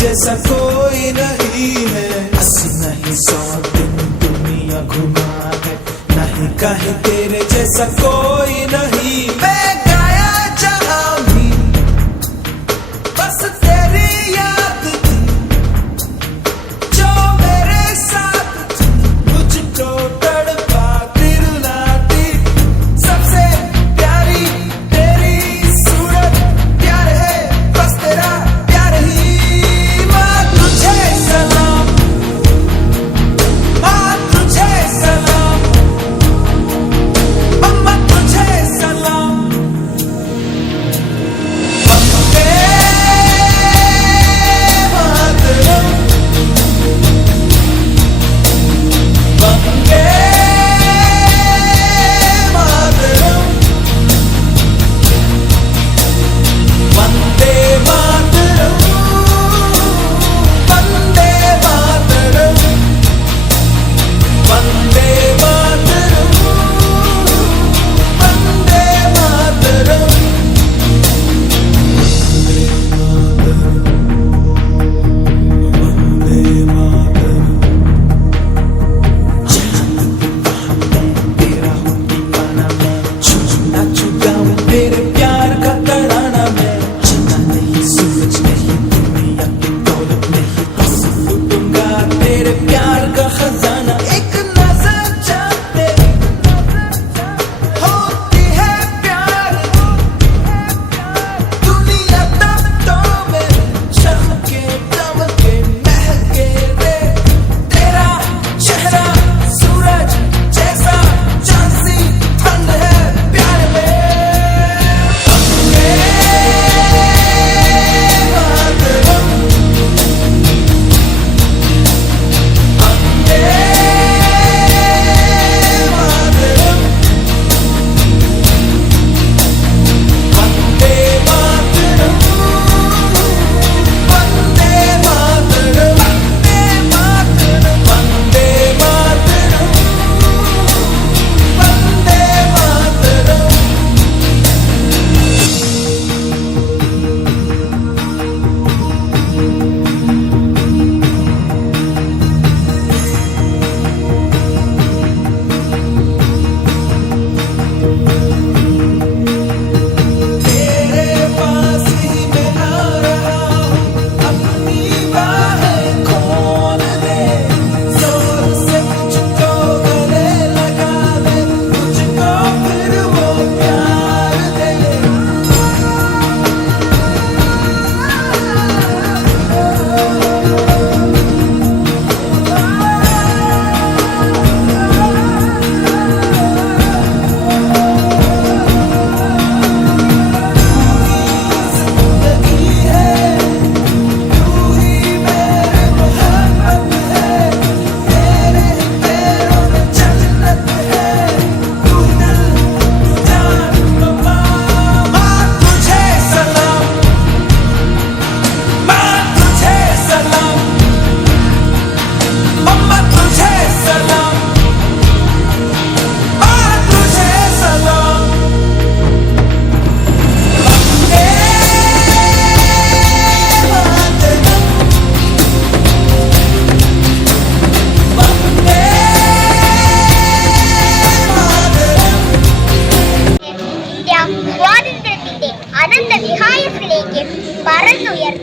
जैसा कोई नहीं है, 80 नहीं 100 दिन दुनिया घुमा है, नहीं कहीं तेरे जैसा कोई नहीं। मैं गाया जहां भी बस तेरी याद थी, जो मेरे साथ थी, मुझको तड़पा दिल लाती। सबसे प्यारी तेरी सूरत, प्यार है बस तेरा प्यार ही। Sun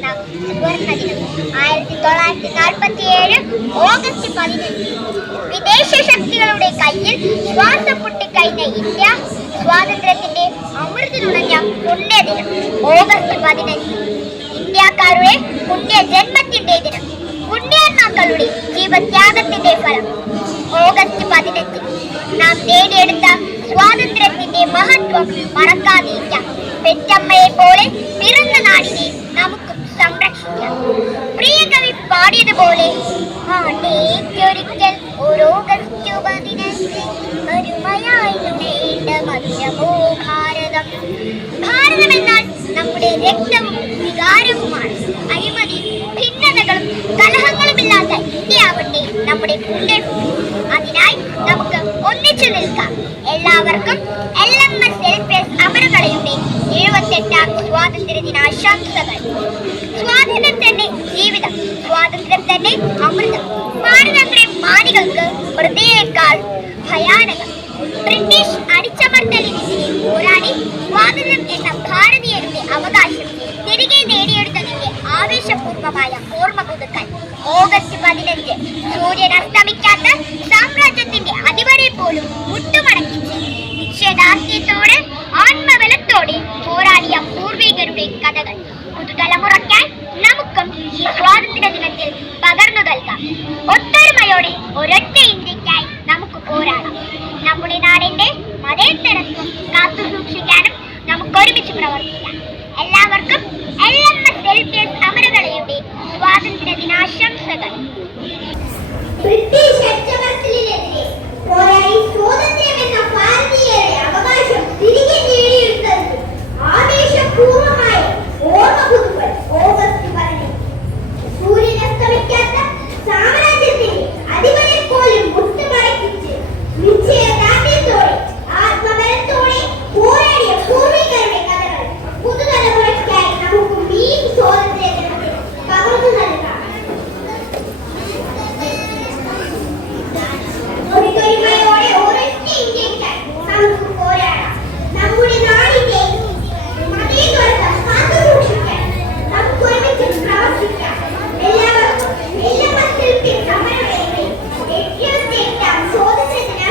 എന്ന സുവർണദിനം 1947 ഓഗസ്റ്റ് 15. വിദേശ ശക്തികളുടെ കയ്യിൽ ശ്വാസം പൊട്ടിക്കഴിഞ്ഞ ഇന്ത്യ സ്വാതന്ത്ര്യത്തിന്റെ അമൃതിനുണഞ്ഞ പുണ്യദിനം ഓഗസ്റ്റ് 15. ഇന്ത്യക്കാരുടെ പുണ്യ ജന്മത്തിന്റെ ദിനം, പുണ്യാത്മാക്കളുടെ ജീവത്യാഗത്തിന്റെ ഫലം ഓഗസ്റ്റ് 15. നാം നേടിയെടുത്ത സ്വാതന്ത്ര്യത്തിന്റെ മഹത്വം മറക്കാതിരിക്കാം. പെറ്റമ്മയെ പോലെ പിറന്ന നാടിനെ നമുക്ക് സംരക്ഷിക്കാം. പ്രിയ കവി പാടിയതുപോലെ ഒരിക്കൽ ഒരു ഓഗസ്റ്റ് 15 ഒരുമയായി നുണയേണ്ട മധുരമോ ഭാരതം. ഭാരതം എന്നാൽ നമ്മുടെ രക്തവും വികാരവുമാണ്. അഴിമതി, ഭിന്നതകളും കലഹങ്ങളുമില്ലാത്ത ഇന്ത്യയാവട്ടെ നമ്മുടെ പുണ്യഭൂമി. അതിനായി നമുക്ക് ഒന്നിച്ചു നിൽക്കാം. എല്ലാവർക്കും LMS LPS അമരകളയുടെ 78ാം സ്വാതന്ത്ര്യ ദിനാശംസകൾ. സ്വാതന്ത്ര്യം തന്നെ ജീവിതം, സ്വാതന്ത്ര്യം തന്നെ അമൃതം. ഭാരതത്തിലെ മാനികൾക്ക് ഹൃദയേക്കാൾ ഭയാനകം. ബ്രിട്ടീഷ് അടിച്ചമർത്തലിനെതിരെ പോരാടി സ്വാതന്ത്ര്യം എന്ന ഭാരതീയരുടെ അവകാശം തിരികെ നേടിയെടുത്തതിന്റെ ആവേശപൂർവമായ ഓർമ്മ പുതുക്കാൻ ഓഗസ്റ്റ് 15 സൂര്യൻ അസ്തമിക്കാത്ത സാമ്രാജ്യത്തിന്റെ അടിവരെ പോലും മുട്ടുമടക്കിച്ച് നിശ്ചയദാർഢ്യത്തോടെ ആത്മബലത്തോടെ പോരാടിയ പൂർവികരുടെ കഥകൾ പുതുതലമുറയ്ക്കായി നമുക്കും ഈ സ്വാതന്ത്ര്യ ദിനത്തിൽ പകർന്നു നൽകാം. ഒത്തൊരുമയോടെ ഒരൊറ്റ ഇന്ത്യക്കായി നമുക്ക് പോരാടാം. നമ്മുടെ നാടിന്റെ മതേതരത്വം കാത്തു സൂക്ഷിക്കാനും നമുക്ക് ഒരുമിച്ച് പ്രവർത്തിക്കാം. എല്ലാവർക്കും LMS LPS അമരകളയുടെ സ്വാതന്ത്ര്യ ദിനാശംസകൾ. ബ്രിട്ടീഷ് അടിച്ചമർത്തലിനെതിരെ പോരാടി സ്വാതന്ത്ര്യം എന്ന ഭാരതീയരുടെ അവകാശം തിരികെ നേടിയെടുത്തത് ആവേശപൂർവമായ ഓർമ്മ പുതുക്കൽ ഓഗസ്റ്റ് 15. സൂര്യൻ അസ്തമിക്കാത്ത സാമ്രാജ്യത്തിന്റെ അടിവരെ പോലും മുട്ടുമടക്കിച്ച് നിശ്ചയദാർഢ്യത്തോടെ ആത്മബലത്തോടെ പോരാടിയ പൂർവികരുടെ കഥകൾ പുതുതലമുറയ്ക്കായി നമുക്ക് ഈ സ്വാതന്ത്ര്യ ദിനത്തിൽ പകർന്നു നൽകാം. ഒത്തൊരുമയോടെ ഒരൊറ്റ ഇന്ത്യക്കായി നമുക്ക് പോരാടാം. നമ്മുടെ നാടിന്റെ മതേതരത്വം കാത്തു സൂക്ഷിക്കാൻ നമുക്ക് ഒരുമിച്ച് പ്രവർത്തിക്കാം. എല്ലാവർക്കും LMS LPS അമരകളുടെ 78ാം സ്വാതന്ത്ര്യ ദിനാശംസകൾ.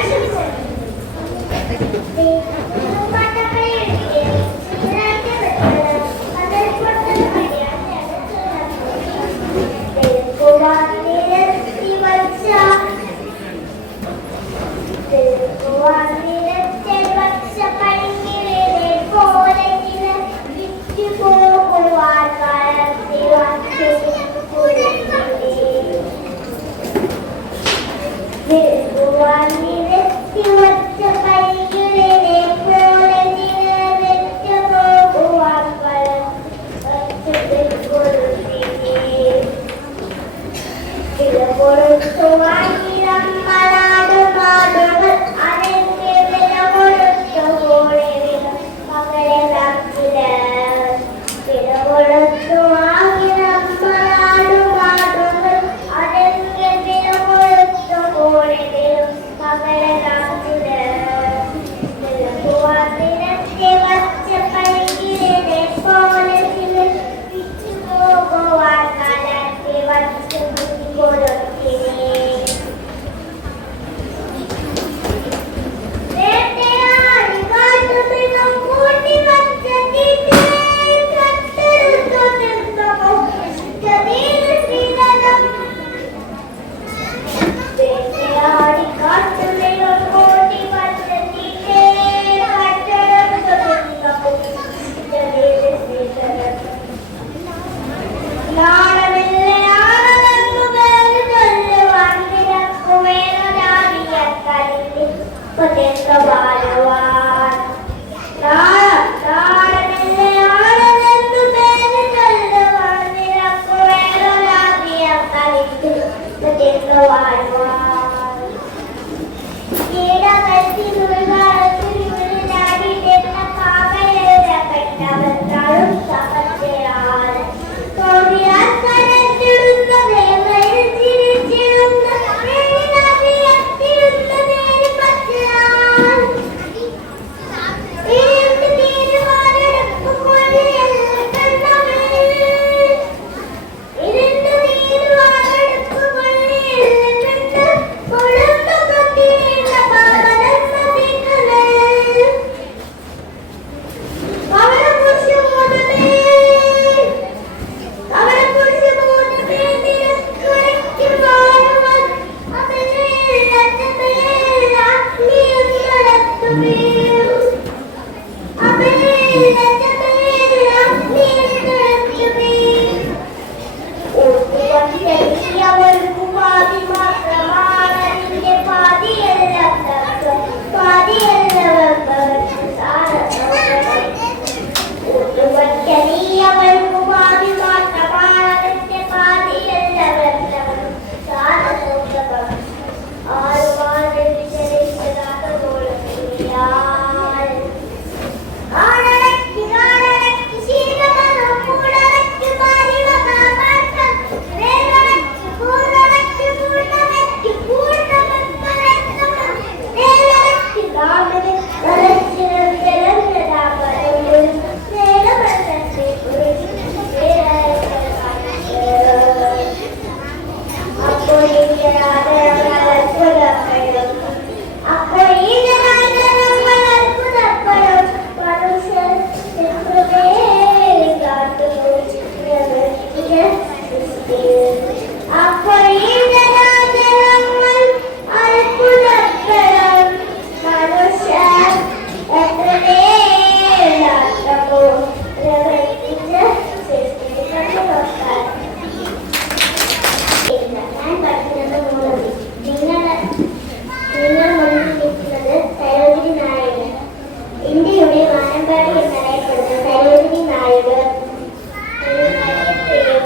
അപ്പോൾ ഈ ജനാജനങ്ങൾ അത്ഭുതപ്പെടാൻ മനുഷ്യർ എത്ര നേരാട്ടമോ പ്രവർത്തിച്ച് സൃഷ്ടിക്കുന്ന നമസ്കാരം. ഞാൻ പഠിക്കുന്നത് മൂലം നിങ്ങൾ മുന്നിൽ നിൽക്കുന്നത് സരോജിനി നായകൻ. ഇന്ത്യയുടെ വാനമ്പാടി എന്നറിയപ്പെടുന്ന സരോജിനി നായകൻ ഒരു നടിയെയും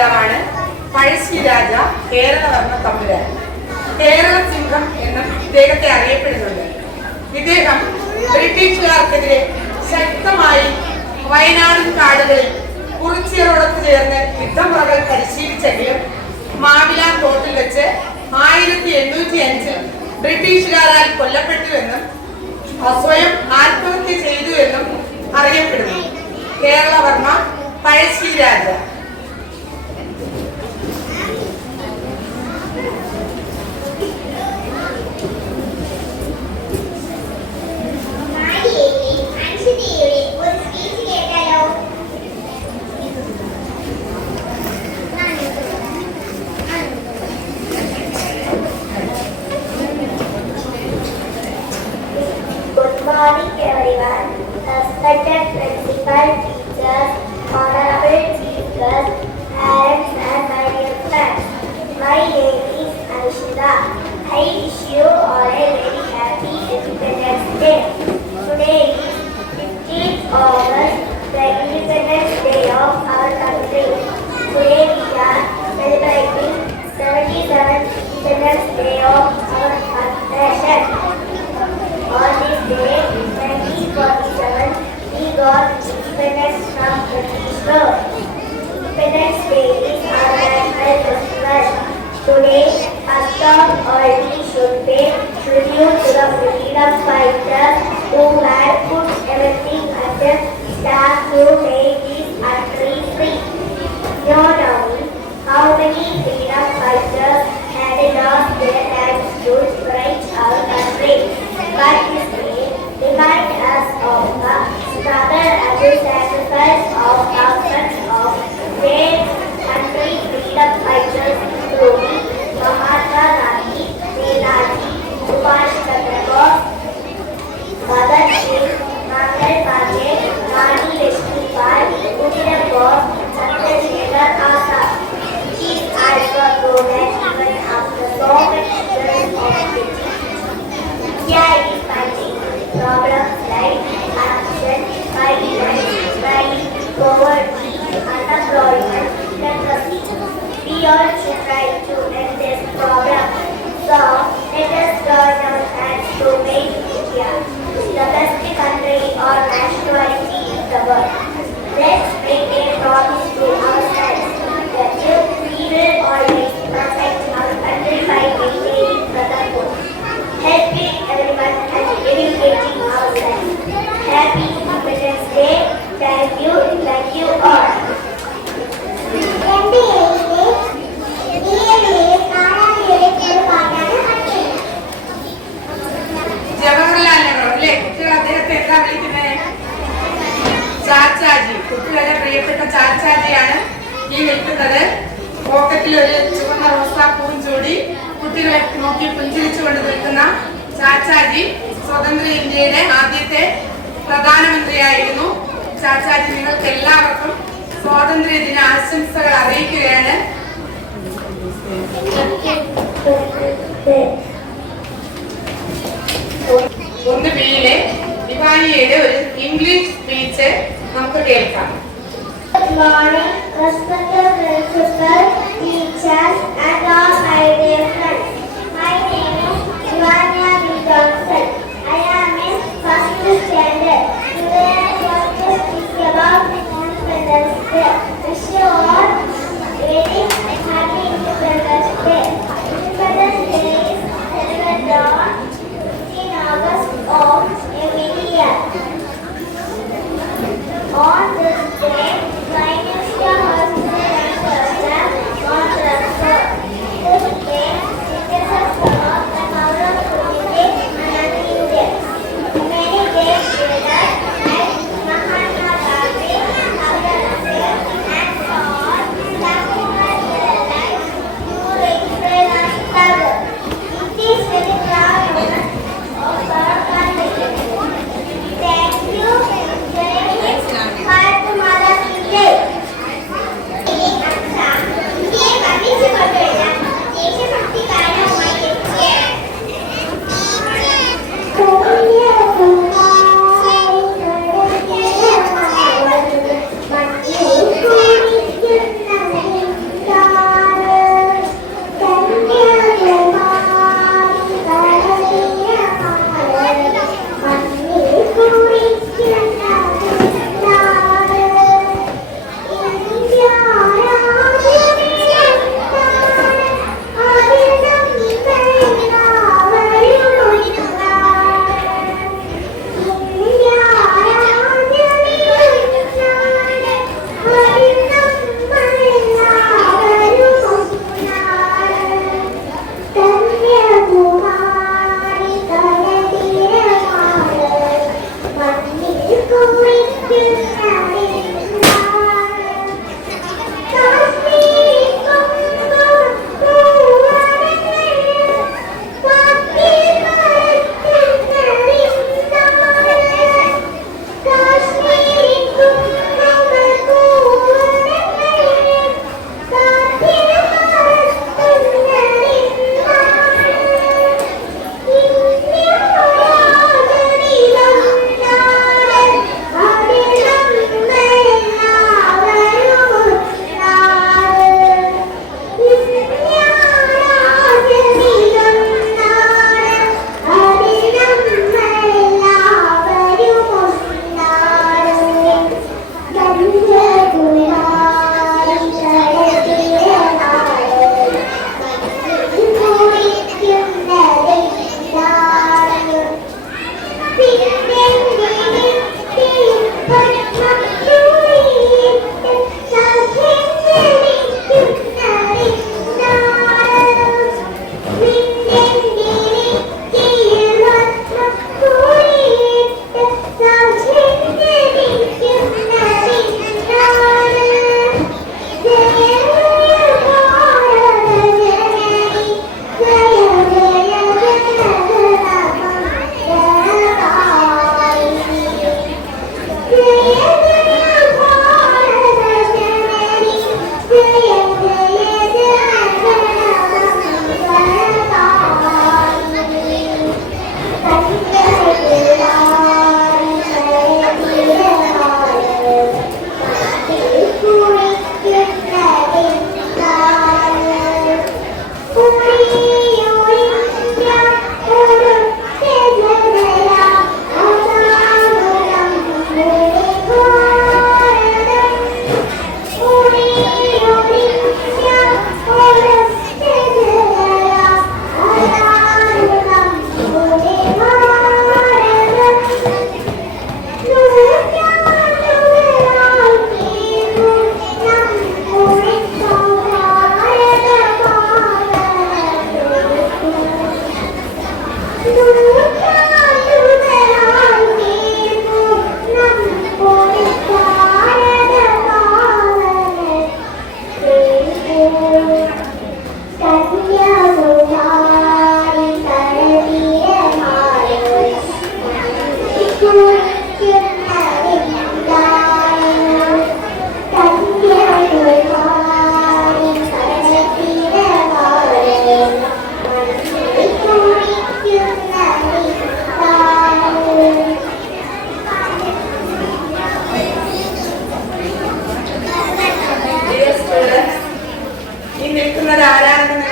രാജാവാണ് പഴശ്ശി രാജ കേരളവർമ്മ തമ്പുരാൻ. കേരള സിംഹം എന്നും ഇദ്ദേഹത്തെ അറിയപ്പെടുന്നുണ്ട്. ഇദ്ദേഹം ബ്രിട്ടീഷുകാർക്കെതിരെ ശക്തമായി വയനാടൻ കാടുകളിൽ കുറിച്യരോടൊത്ത് ചേർന്ന് യുദ്ധമുറകൾ പരിശീലിച്ചെങ്കിലും മാവിലാൻ തോട്ടിൽ വെച്ച് 1805 ബ്രിട്ടീഷുകാരാൽ കൊല്ലപ്പെട്ടുവെന്നും സ്വയം ആത്മഹത്യ ചെയ്തു എന്നും അറിയപ്പെടുന്നു. കേരളവർമ്മ പഴശ്ശി രാജ. Good morning everyone. Respected principal, teachers, honorable chief guests, parents and my dear friends. My name is Anshita. I wish you all a very happy Independence Day. Today is 15th August, the Independence Day of our country. Today we are celebrating 77th Independence Day of our nation. On this day, 1947, we got independence from British rule. Independence Day is our national festival. Today, first of all, we should pay tribute to the freedom fighters who had put everything under staff to make this country free. No knowing how many freedom fighters had lost their lives to liberate our country. But this day reminds us of the struggle and the sacrifice of thousands of brave country freedom fighters, including Mahatma Gandhi, Netaji, Subhash Chandra Bose, Bhagat Singh, Mangal Pandey, Rani Lakshmibai, Udiram Bose, Chandrasekhar Azad. He is also known as even after so many years of British. India is fighting problems like corruption, violence, crime, poverty, unemployment, leprosy. We all should try to end this problem. So, let us join our hands to make India the best country or nationality in the world. Let's make a promise to ourselves that we will always protect our country by maintaining brotherhood, helping everyone and educating ourselves. Happy Independence Day. Thank you all. Jawaharlal Nehru അല്ലേ? കുട്ടികൾ അദ്ദേഹത്തെ എന്താ വിളിക്കുന്നത്? ചാച്ചാജി. കുട്ടികളുടെ പ്രിയപ്പെട്ട ചാച്ചാജിയാണ് ഈ നിൽക്കുന്നത്. പോക്കറ്റിൽ ഒരു ചുവന്ന റോസാപ്പൂവും ചൂടി കുട്ടികളെ നോക്കി പുഞ്ചിരിച്ചുകൊണ്ട് നിൽക്കുന്ന ചാച്ചാജി സ്വതന്ത്ര ഇന്ത്യയുടെ ആദ്യത്തെ പ്രധാനമന്ത്രിയായിരുന്നു. ചാച്ചാജി, നിങ്ങൾക്ക് എല്ലാവർക്കും സ്വാതന്ത്ര്യ ദിന ആശംസകൾ അറിയിക്കുകയാണ്. ഒന്ന് ബിയിലെ ദിവാലിയുടെ ഒരു ഇംഗ്ലീഷ് സ്പീച്ച് നമുക്ക് കേൾക്കാം. Good morning, respected principal, teachers, and all my dear friends. My name is Ivania B. Johnson. I am in first standard. Today I want to speak about Independence Day. Wish you all very happy Independence Day. Independence Day is celebrated on 15 August of every year. On this day, Prime Minister Harshvardhan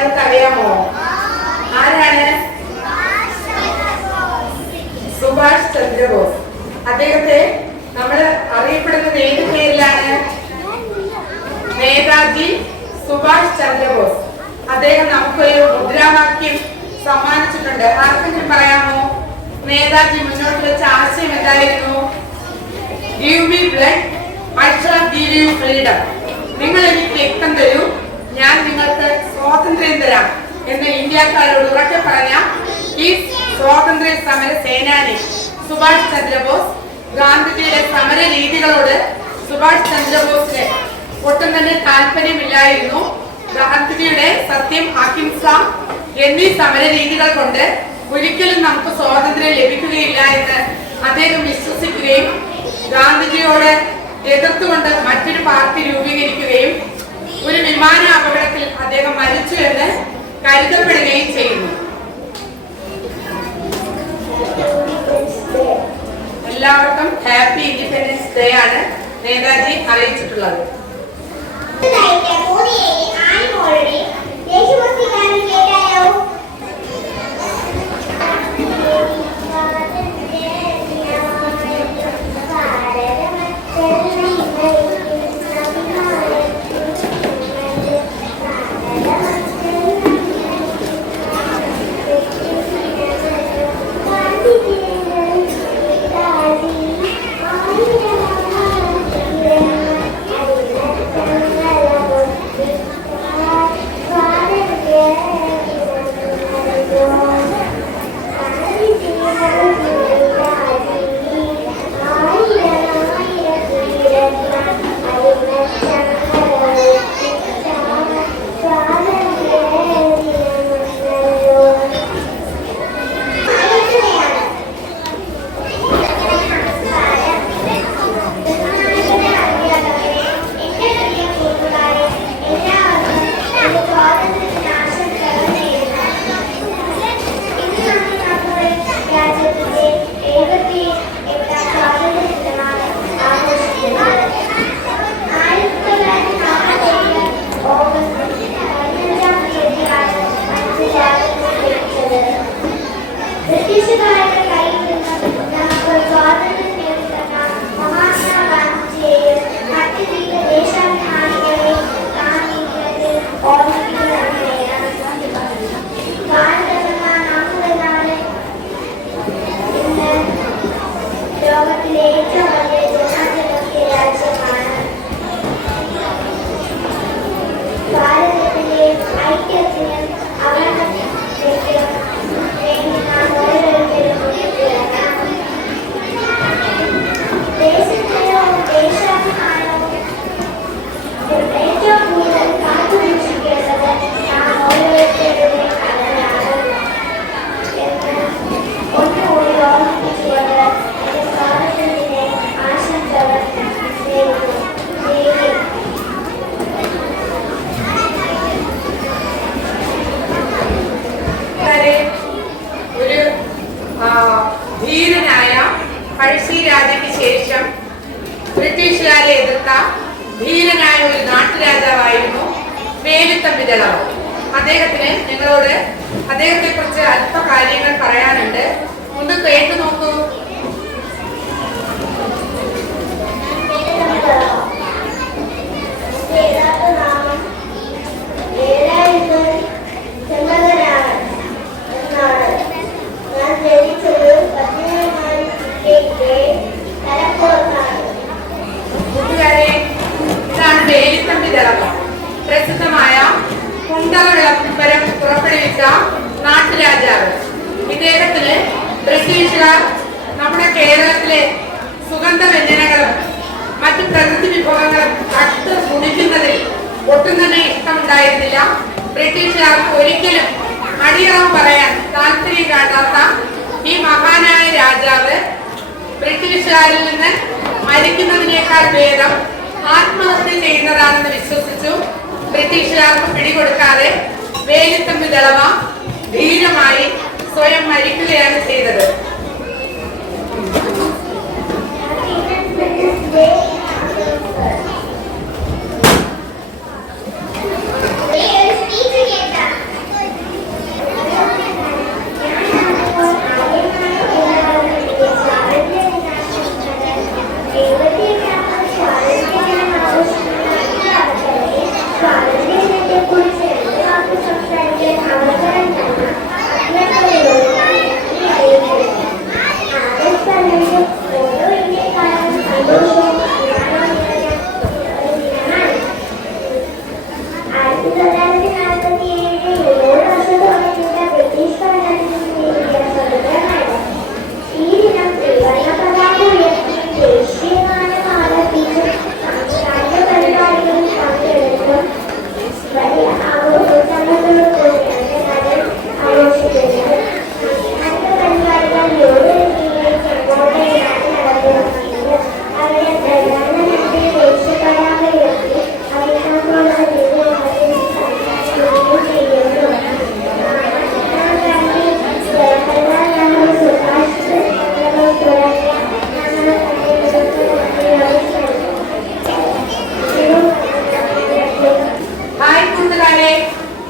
എല്ലാവർക്കും അറിയാമോ? ആരാണ്? സുഭാഷ് ചന്ദ്രബോസ്. അദ്ദേഹത്തെ നമ്മൾ അറിയപ്പെടുന്നത് ഏത് പേരിലാണ്? നേതാജി സുഭാഷ് ചന്ദ്രബോസ്. അദ്ദേഹം നമുക്കൊരു മുദ്രാവാക്യം സമ്മാനിച്ചിട്ടുണ്ട്. ആർക്കെങ്കിലും പറയാമോ? നേതാജി മുന്നോട്ട് വെച്ച ആശയം എന്തായിരുന്നു? Give me blood, I shall give you freedom. നിങ്ങൾ എനിക്ക് രക്തം തരൂ, ഞാൻ നിങ്ങൾക്ക് സ്വാതന്ത്ര്യം തരാം എന്ന് ഇന്ത്യക്കാരോട് ഉറക്കെ പറഞ്ഞ ഈ സ്വാതന്ത്ര്യ സമര സേനാനി സുഭാഷ് ചന്ദ്രബോസ്. ഗാന്ധിജിയുടെ സമര രീതികളോട് സുഭാഷ് ചന്ദ്രബോസിന് ഒട്ടും തന്നെ താല്പര്യമില്ലായിരുന്നു. ഗാന്ധിജിയുടെ സത്യം, അഹിംസ എന്നീ സമര രീതികൾ കൊണ്ട് ഒരിക്കലും നമുക്ക് സ്വാതന്ത്ര്യം ലഭിക്കുകയില്ല എന്ന് അദ്ദേഹം വിശ്വസിക്കുകയും ഗാന്ധിജിയോട് എതിർത്തുകൊണ്ട് മറ്റൊരു പാർട്ടി രൂപീകരിക്കുകയും ഒരു വിമാന അപകടത്തിൽ അദ്ദേഹം മരിച്ചു എന്ന് കരുതപ്പെടുകയും ചെയ്യുന്നു. എല്ലാവർക്കും ഹാപ്പി ഇൻഡിപെൻഡൻസ് ഡേ ആണ് നേതാജി അറിയിച്ചിട്ടുള്ളത്. ധീരനായ പഴശ്ശിരാജയ്ക്ക് ശേഷം ബ്രിട്ടീഷുകാരെ എതിർത്ത ധീരനായ ഒരു നാട്ടുരാജാവായിരുന്നു വേലുത്തമ്പി ദളവ. അദ്ദേഹത്തിന് നിങ്ങളോട് അദ്ദേഹത്തെ കുറിച്ച് അല്പ കാര്യങ്ങൾ പറയാനുണ്ട്. ഒന്ന് കേട്ടു നോക്കൂ. കൂട്ടുകാരെ, ഇതാണ് വേലുത്തമ്പി ദളവ. പ്രസിദ്ധമായ കുണ്ടള വിളംബരം പുറപ്പെടുവിച്ച നാട്ടുരാജാവ്. ഇദ്ദേഹത്തിന് ബ്രിട്ടീഷുകാർ നമ്മുടെ കേരളത്തിലെ സുഗന്ധ വ്യഞ്ജനങ്ങളും മറ്റു പ്രകൃതി വിഭവങ്ങളും കട്ട് കുടിക്കുന്നതിൽ ഒട്ടും തന്നെ ഇഷ്ടമുണ്ടായിരുന്നില്ല. ബ്രിട്ടീഷുകാർക്ക് ഒരിക്കലും അടിയറവ് പറയാൻ താല്പര്യം കാട്ടാത്ത ഈ മഹാനായ രാജാവ് ബ്രിട്ടീഷുകാരിൽ നിന്ന് മരിക്കുന്നതിനേക്കാൾ ഭേദം ആത്മഹത്യ ചെയ്യുന്നതാണെന്ന് വിശ്വസിച്ചു. ബ്രിട്ടീഷുകാർക്ക് പിടികൊടുക്കാതെ വേലുത്തമ്പി ദളവ ധീരമായി സ്വയം മരിക്കുകയാണ് ചെയ്തത്.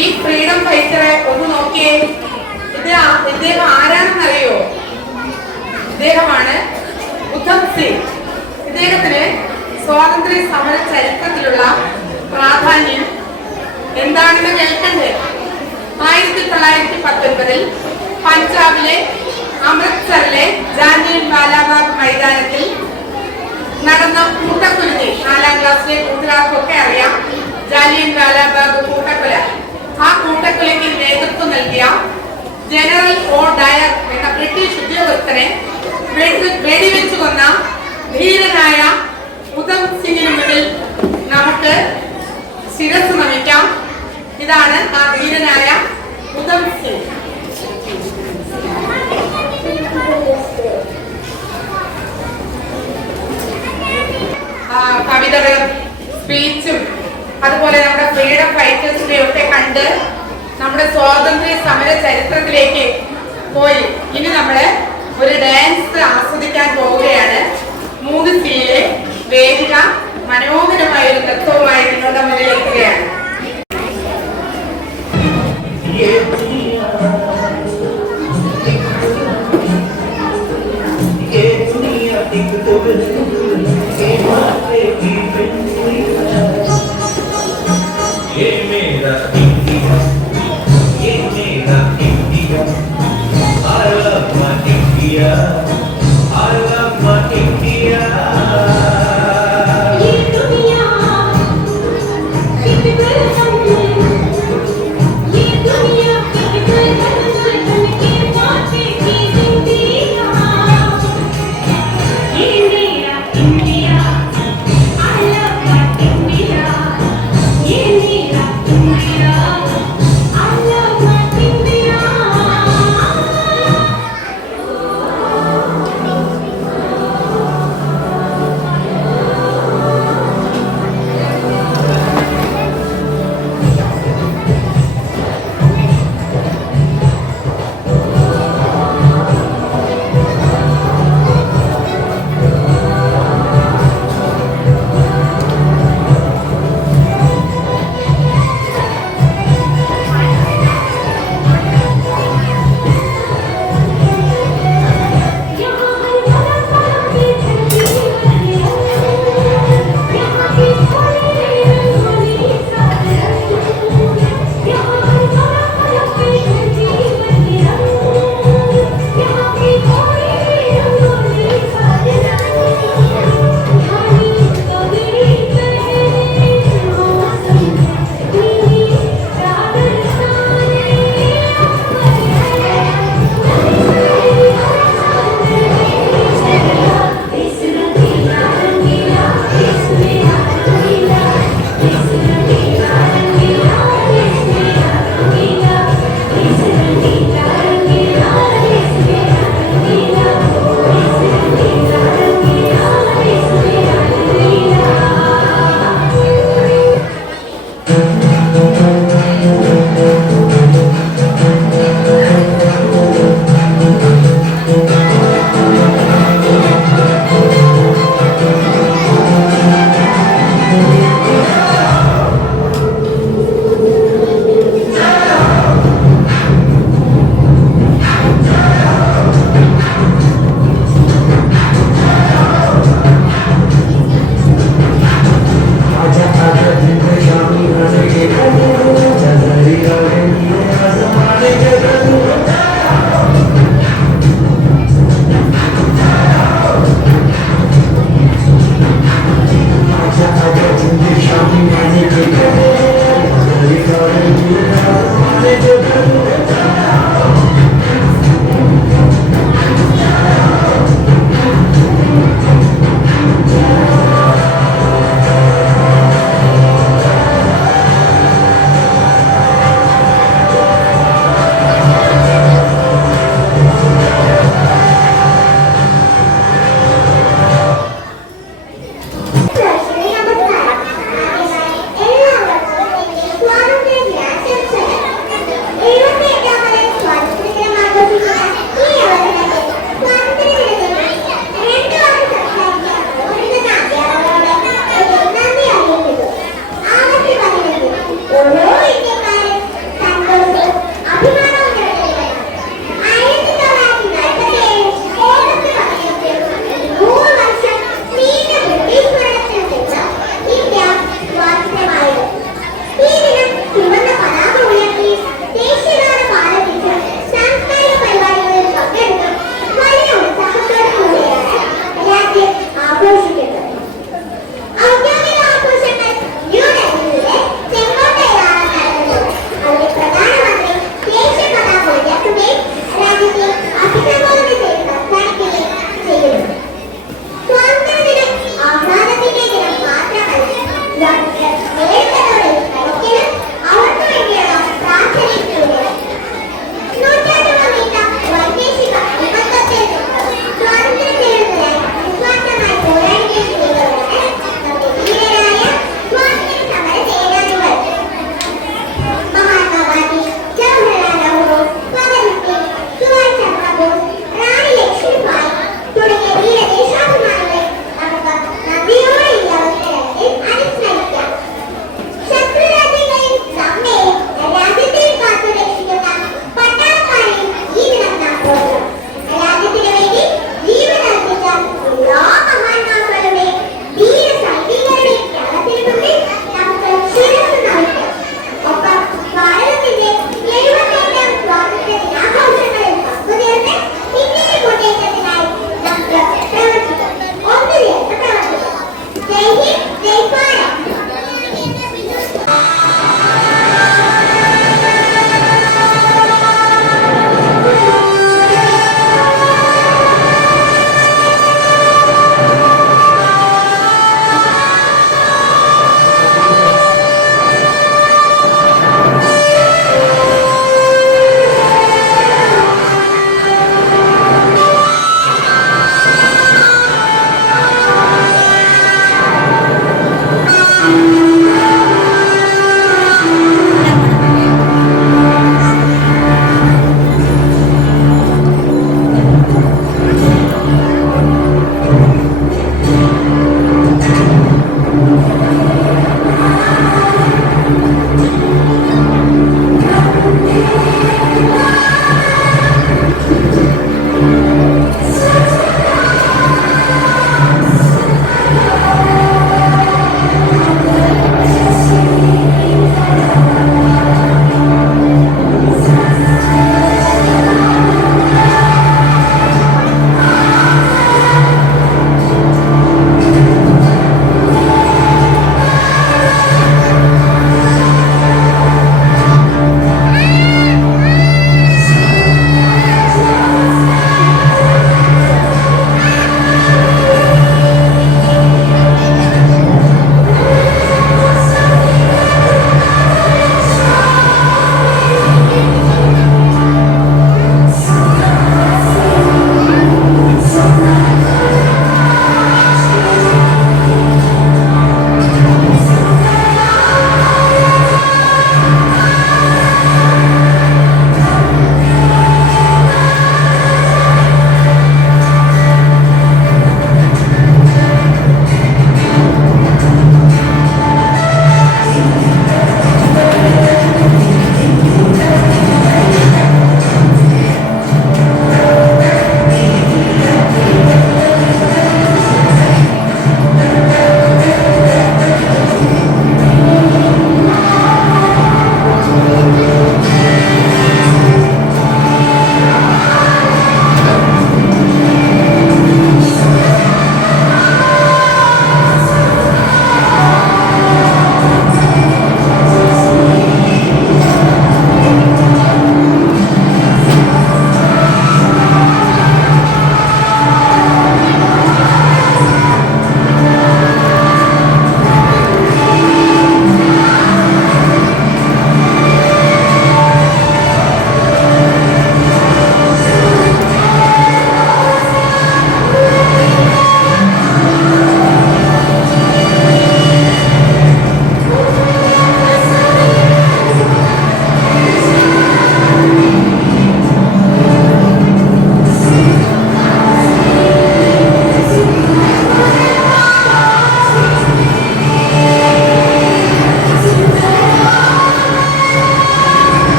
ഈ ഫ്രീഡം ഫൈറ്ററെ ഒന്ന് നോക്കിയേ. ഇദ്ദേഹം ആരാണെന്നറിയോ? ഇദ്ദേഹമാണ് ഉധം സിംഗ്. ഇദ്ദേഹത്തിന് സ്വാതന്ത്ര്യ സമര ചരിത്രത്തിലുള്ള പ്രാധാന്യം എന്താണെന്ന് കേൾക്കണ്ടേ? 1919 പഞ്ചാബിലെ അമൃത്സറിലെ ജാലിയൻ വാലാബാഗ് മൈതാനത്തിൽ നടന്ന കൂട്ടക്കൊല, 4ാം ക്ലാസ്സിലെ കൂട്ടുകാർക്കൊക്കെ അറിയാം ജാലിയൻ വാലാബാഗ് കൂട്ടക്കൊല. ആ കൂട്ടക്കൊലയ്ക്ക് നേതൃത്വം നൽകിയ ജനറൽ ഓ ഡയർ എന്ന ബ്രിട്ടീഷ് ഉദ്യോഗസ്ഥനെ വെടിവെച്ചു കൊന്ന ധീരനായ ഉധം സിംഗിന് മുന്നിൽ നമുക്ക് ശിരസ് നമിക്കാം. ഇതാണ് ആ ധീരനായ ഉധം സിംഗ്. കവിതകളും സ്പീച്ചും അതുപോലെ നമ്മുടെ ഫ്രീഡം ഫൈറ്റേഴ്സിന്റെ ഒക്കെ കണ്ട് നമ്മുടെ സ്വാതന്ത്ര്യ സമര ചരിത്രത്തിലേക്ക് പോയി. ഇനി നമ്മള് ഒരു ഡാൻസ് ആസ്വദിക്കാൻ പോവുകയാണ്. 3 സീയിലെ വേദിക മനോഹരമായ ഒരു നൃത്തവുമായി നിങ്ങളുടെ മുന്നിൽ എത്തുകയാണ്.